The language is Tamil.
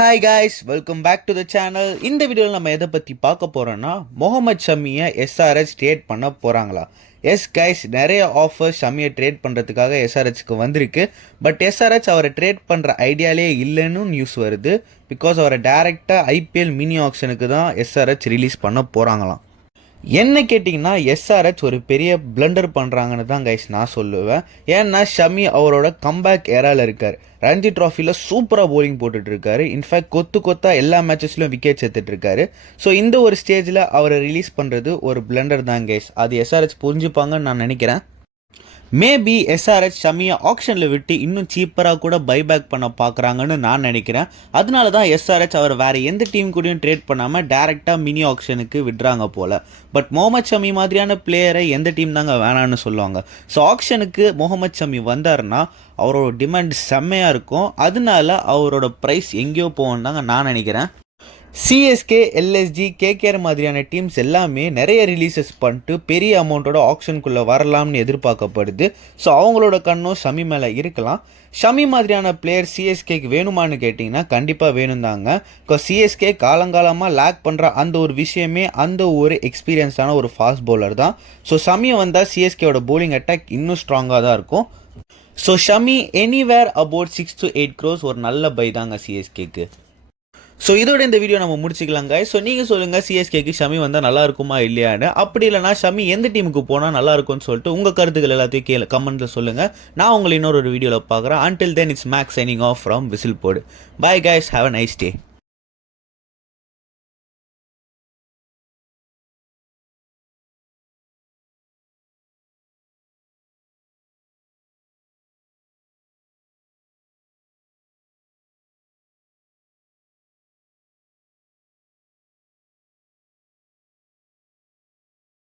Hi guys, welcome back to the channel. இந்த வீடியோவில் நம்ம எதை பற்றி பார்க்க போகிறோன்னா, முகமது ஷமியை எஸ்ஆர்ஹெச் ட்ரேட் பண்ண போகிறாங்களா? எஸ் கைஸ், நிறைய ஆஃபர்ஸ் ஷமியை ட்ரேட் பண்ணுறதுக்காக எஸ்ஆர்ஹெச்க்கு வந்திருக்கு. பட் எஸ்ஆர்ஹெச் அவரை ட்ரேட் பண்ணுற ஐடியாலே இல்லைன்னு நியூஸ் வருது. பிகாஸ் அவரை டேரெக்டாக ஐபிஎல் மினி ஆக்ஷனுக்கு தான் எஸ்ஆர்ஹெச் ரிலீஸ் பண்ண போகிறாங்களாம். என்ன கேட்டிங்கன்னா, எஸ்ஆர்ஹெச் ஒரு பெரிய பிளண்டர் பண்ணுறாங்கன்னு தான் கைஸ் நான் சொல்லுவேன். ஏன்னா ஷமி அவரோட கம்பேக் ஏராவில் இருக்கார். ரஞ்சி ட்ராஃபியில் சூப்பராக போலிங் போட்டுட்ருக்காரு. இன்ஃபேக்ட் கொத்தா எல்லா மேட்சஸ்லையும் விக்கெட்ஸ் எடுத்துட்ருக்காரு. ஸோ இந்த ஒரு ஸ்டேஜில் அவரை ரிலீஸ் பண்ணுறது ஒரு பிளண்டர் தான் கைஸ். அது எஸ்ஆர்ஹெச் புரிஞ்சுப்பாங்கன்னு நான் நினைக்கிறேன். மேபி எஸ்ஆர்ஹெச் ஷமியை ஆக்ஷனில் விட்டு இன்னும் சீப்பராக கூட பைபேக் பண்ண பார்க்குறாங்கன்னு நான் நினைக்கிறேன். அதனால தான் எஸ்ஆர்ஹெச் அவர் வேறு எந்த டீம் கூடயும் ட்ரேட் பண்ணாமல் டேரெக்டாக மினி ஆக்ஷனுக்கு விடுறாங்க போல். பட் முகமது ஷமி மாதிரியான பிளேயரை எந்த டீம் தாங்க வேணான்னு சொல்லுவாங்க. ஸோ ஆக்ஷனுக்கு முகமது ஷமி வந்தாருன்னா அவரோட டிமாண்ட் செம்மையாக இருக்கும். அதனால அவரோட ப்ரைஸ் எங்கேயோ போகணுன்னு தாங்க நான் நினைக்கிறேன். சிஎஸ்கே, எல்எஸ்ஜி, கேகேஆர் மாதிரியான டீம்ஸ் எல்லாமே நிறைய ரிலீசஸ் பண்ணிட்டு பெரிய அமௌண்ட்டோட ஆக்ஷனுக்குள்ளே வரலாம்னு எதிர்பார்க்கப்படுது. ஸோ அவங்களோட கண்ணும் ஷமி மேலே இருக்கலாம். ஷமி மாதிரியான பிளேயர் சிஎஸ்கேக்கு வேணுமான்னு கேட்டிங்கன்னா கண்டிப்பாக வேணும் தாங்க. பிகாஸ் சிஎஸ்கே காலங்காலமாக லேக் பண்ணுற அந்த ஒரு விஷயமே அந்த ஒரு எக்ஸ்பீரியன்ஸான ஒரு ஃபாஸ்ட் பவுலர் தான். ஸோ ஷமி வந்தால் சிஎஸ்கேவோட போலிங் அட்டாக் இன்னும் ஸ்ட்ராங்காக தான் இருக்கும். So Shami anywhere about 6 to 8 crores ஒரு நல்ல பை தாங்க சிஎஸ்கேக்கு. ஸோ இதோட இந்த வீடியோ நம்ம முடிச்சுக்கலாங்க. ஸோ நீங்கள் சொல்லுங்கள், சிஎஸ்கேக்கு ஷமி வந்தால் நல்லா இருக்குமா இல்லையான்னு. அப்படி இல்லைனா ஷமி எந்த டீமுக்கு போனால் நல்லா இருக்கும்னு சொல்லிட்டு உங்கள் கருத்துக்கள் எல்லாத்தையும் கமெண்ட்டில் சொல்லுங்கள். நான் உங்களை இன்னொரு வீடியோவில் பார்க்குறேன். Until then, it's Max signing off from Whistle Pod. Bye guys, have a nice day.